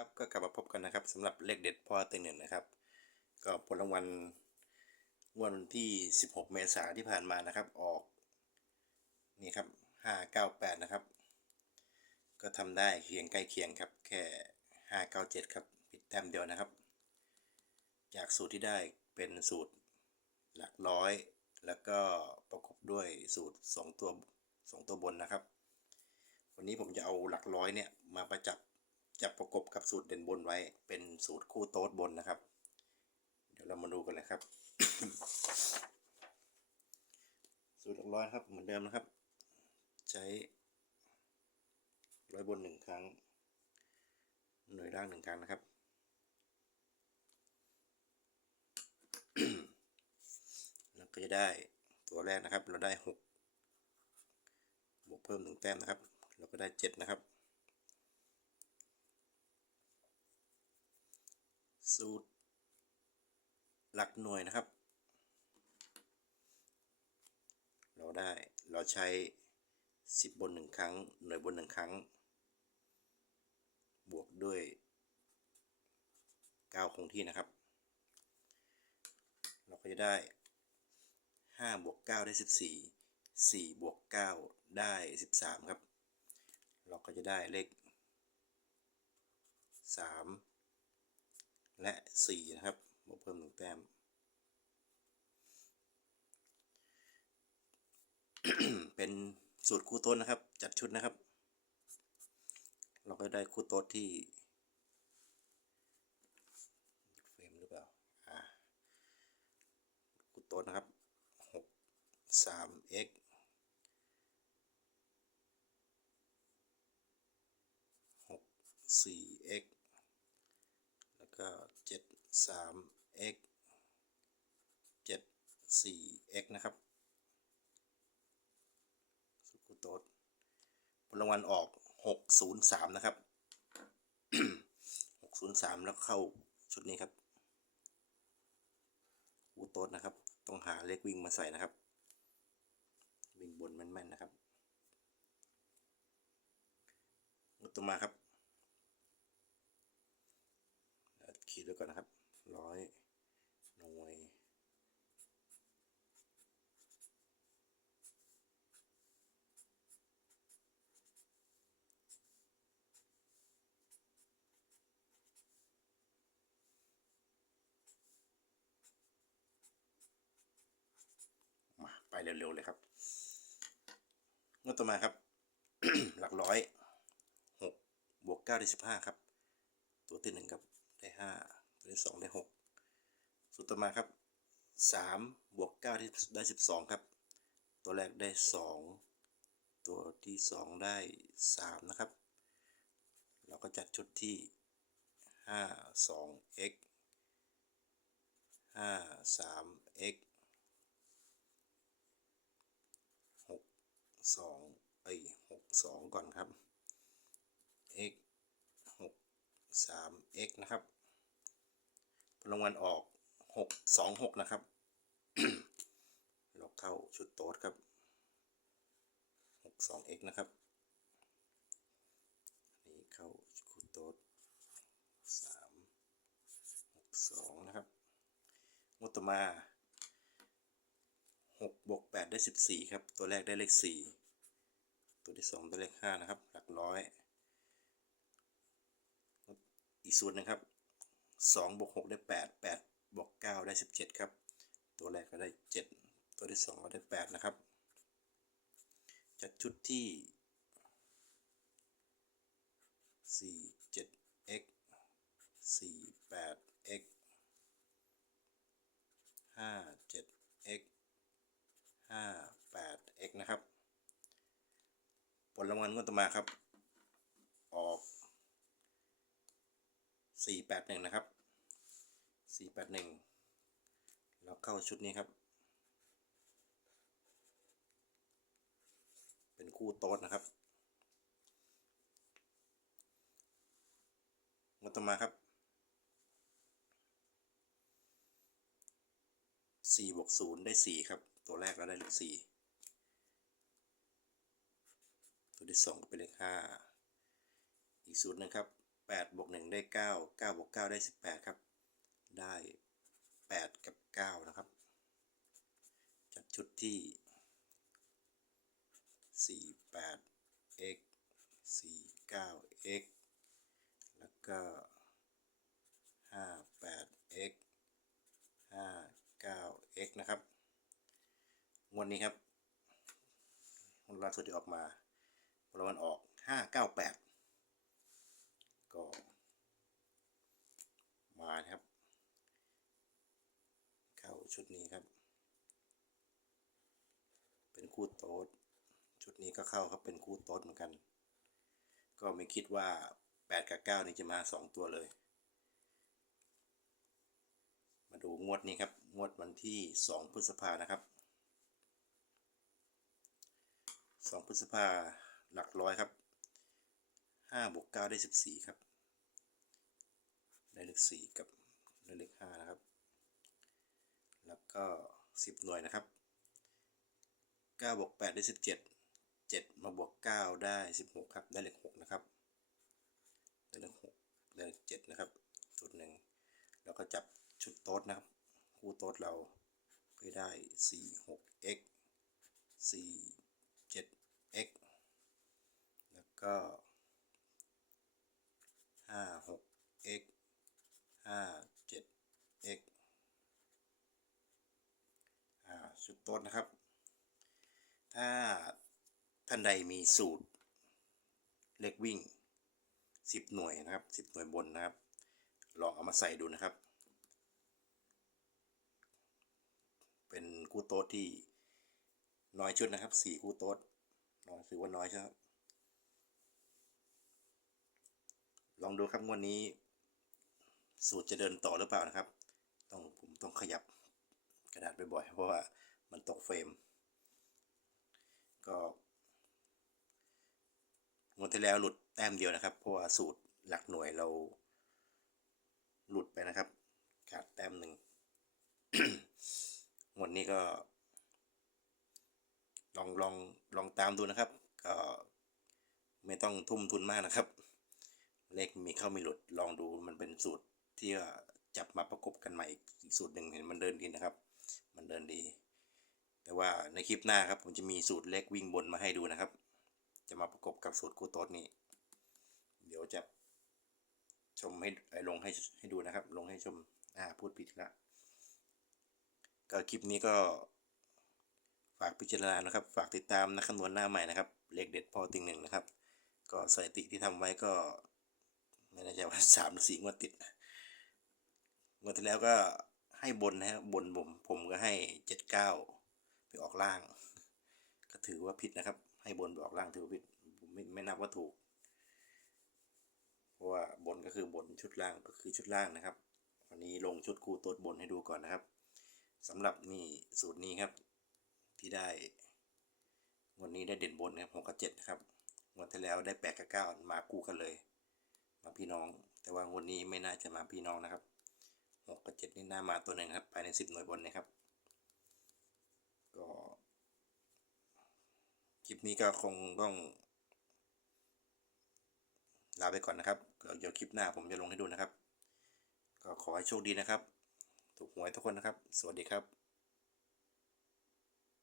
ครับก็กลับมาพบกันนะครับสำหรับเลขเด็ดพ่อเต็งหนึ่งนะครับ ก็ผลรางวัลวันที่ 16 เมษายนที่ผ่านมานะครับออกนี่ครับ 598 นะครับ ก็ทำได้เคียงใกล้เคียงครับ แค่ 597 ครับผิดแต้มเดียวนะครับ จากสูตรที่ได้เป็นสูตรหลักร้อย แล้วก็ประกอบด้วยสูตร 2 ตัว 2 ตัวบนนะครับ วันนี้ผมจะเอาหลักร้อยเนี่ยมาประจับ จับประกบกับสูตรเด่นบนไว้ เป็นสูตรคู่โต๊ดบนนะครับ เดี๋ยวเรามาดูกันเลยครับ สูตรหลักร้อยครับเหมือนเดิมนะครับ ใช้ร้อยบนหนึ่งครั้ง หน่วยล่างหนึ่งครั้งนะครับแล้วก็จะได้ตัวแรกนะครับ เราได้หกบวกเพิ่มหนึ่งแต้มนะครับ เราก็ได้เจ็ดนะครับ สูตร หลักหน่วยนะครับ เราได้เราใช้ 10 บน 1 ครั้ง หน่วยบน 1 ครั้ง บวกด้วย 9 คงที่นะครับ เราก็จะได้5บวก9ได้ 14 4บวก9ได้ 13 ครับ เราก็จะได้เลข 3 และ 4 นะครับบวกเพิ่มหนึ่งแต้ม เป็นสูตรคู่ต้นนะครับ จัดชุดนะครับ เราก็ได้คู่โต๊ดที่เฟรมหรือเปล่าอ่าคู่โต๊ดนะครับหกสาม x หกสี่ x ก็เจ็ดสาม x เจ็ดสี่ x นะครับ สุกุโตดผลรางวัลออกหกศูนย์สามนะครับหกศูนย์สามแล้วเข้าชุดนี้ครับกูโตดนะครับ ต้องหาเลขวิ่งมาใส่นะครับ วิ่งบนแม่นๆนะครับงดต่อมาครับเดี๋ยว ขีดไว้ก่อนนะครับร้อยหน่วย มาไปเร็วๆเลยครับงวดต่อมาครับ หลักร้อยหกบวกเก้าได้สิบห้าครับ ตัวที่หนึ่งครับ ได้ห้าตัวที่สองได้หกสุดต่อมาครับสามบวกเก้าที่ได้สิบสองครับ ตัวแรกได้สองตัวที่สองได้สามนะครับ เราก็จัดชุดที่ห้าสอง x ห้าสาม x หกสองเอ้ยหกสองก่อนครับ x 3x นะครับผลรางวัออก 6 2 6 นะครับล็อกเข้าชุดโต๊ดครับ 6 2x นะครับนี่เข้าชุดโต๊ด3 6 2 นะครับงดต่อมา6บวก8ได้ 14 ครับ ตัวแรกได้เลข 4 ตัวที่ 2 ได้เลข 5 นะครับ หลักร้อย อีกส่วนนึงครับสองบวกหกได้แปดแปดบวกเก้าได้สิบเจ็ดครับ ตัวแรกก็ได้เจ็ดตัวที่สองก็ได้แปดนะครับ จัดชุดที่สี่เจ็ด x สี่แปด x ห้าเจ็ด x ห้าแปด x นะครับ ผลรางวัลงวดต่อมาครับ ออก สี่แปดหนึ่งนะครับสี่แปดหนึ่งแล้วเข้าชุดนี้ครับ เป็นคู่โต๊ดนะครับงวดต่อมาครับสี่บวกศูนย์ได้สี่ครับ ตัวแรกเราได้เลขสี่ตัวที่สองเป็นเลขห้าอีกสูตรหนึงครับ แปดบวกหนึ่งได้เก้าเก้าบวกเก้าได้สิบแปดครับ ได้แปดกับเก้านะครับ จัดชุดที่สี่แปด x สี่เก้า x แล้วก็ห้าแปด x ห้าเก้า x นะครับ งวดนี้ครับงวดล่าสุดที่ออกมาวันวันออกห้าเก็มาครับ เข้าชุดนี้ครับ เป็นคู่โต๊ดชุดนี้ก็เข้าครับเป็นคู่โต๊ดเหมือนกัน ก็ไม่คิดว่า 8 กับ 9 นี่จะมา 2 ตัวเลย มาดูงวดนี้ครับ งวดวันที่ 2 พฤษภานะครับ 2 พฤษภาหลักร้อยครับ5บวก9ได้ 14 ครับ ได้เลข4กับได้เลข5นะครับ แล้วก็10หน่วยนะครับ9บวก8ได้17 7มาบวก9ได้16ครับ ได้เลข6นะครับ ได้เลข6ได้เลข7นะครับสูตรหนึ่งแล้วก็จับชุดโต๊ดนะครับ คู่โต๊ดเราก็ได้4 6 x 4 7 x แล้วก็ 5 6 x 5 7 x อ่าชุดโต๊ดนะครับ ถ้าท่านใดมีสูตร เลขวิ่ง 10 หน่วยนะครับ 10 หน่วยบนนะครับ ลองเอามาใส่ดูนะครับ เป็นคู่โต๊ดที่น้อยชุดนะครับ 4 คู่โต๊ดน้อยถือว่าน้อยใช่ไหมครับ ลองดูครับงวดนี้ สูตรจะเดินต่อหรือเปล่านะครับ ต้องผมต้องขยับกระดาษบ่อยๆเพราะว่า มันตกเฟรม ก็งวดที่แล้วหลุดแต้มเดียวนะครับ เพราะว่าสูตรหลักหน่วยเรา หลุดไปนะครับ ขาดแต้มหนึ่งงวดนี้ก็ ลองลองลองตามดูนะครับ ก็ไม่ต้องทุ่มทุนมากนะครับ เลขมีเข้ามีหลุดลองดูมันเป็นสูตรที่จับมาประกบกันใหม่อีกสูตรหนึ่งเห็นมันเดินดีนะครับ มันเดินดี แต่ว่าในคลิปหน้าครับผมจะมีสูตรเลขวิ่งบนมาให้ดูนะครับ จะมาประกบกับสูตรคู่โต๊ดนี้ เดี๋ยวจะชมให้ลงให้ให้ดูนะครับ ลงให้ชมอ่าพูดผิดละก็คลิปนี้ก็ฝากพิจารณานะครับ ฝากติดตามนักคำนวณหน้าใหม่นะครับเลขเด็ดพอติงหนึ่งนะครับ ก็สถิติที่ทำไว้ก็ไม่แน่ใจว่าสามหรือสี่งวดติดงวดที่แล้วก็ให้บนนะครับบนผมผมก็ให้เจ็ดเก้า ไปออกล่าง ก็ถือว่าผิดนะครับ ให้บนไปออกล่างถือว่าผิดไม่ไม่นับว่าถูก เพราะว่าบนก็คือบนชุดล่างก็คือชุดล่างนะครับ วันนี้ลงชุดคู่ตัวบนให้ดูก่อนนะครับสำหรับนี่สูตรนี้ครับ ที่ได้วันนี้ได้เด่นบนนะครับหกกับเจ็ดนะครับงวดที่แล้วได้แปดกับเก้ามาคู่กันเลย มาพี่น้อง แต่ว่างวดนี้ไม่น่าจะมาพี่น้องนะครับหกกับเจ็ดนี่น่ามาตัวหนึ่งครับภายในสิบหน่วยบนนะครับ ก็ คลิปนี้ก็คงต้อง ลาไปก่อนนะครับ เดี๋ยวคลิปหน้าผมจะลงให้ดูนะครับ ก็ขอให้โชคดีนะครับ ถูกหวยทุกคนนะครับ สวัสดีครับ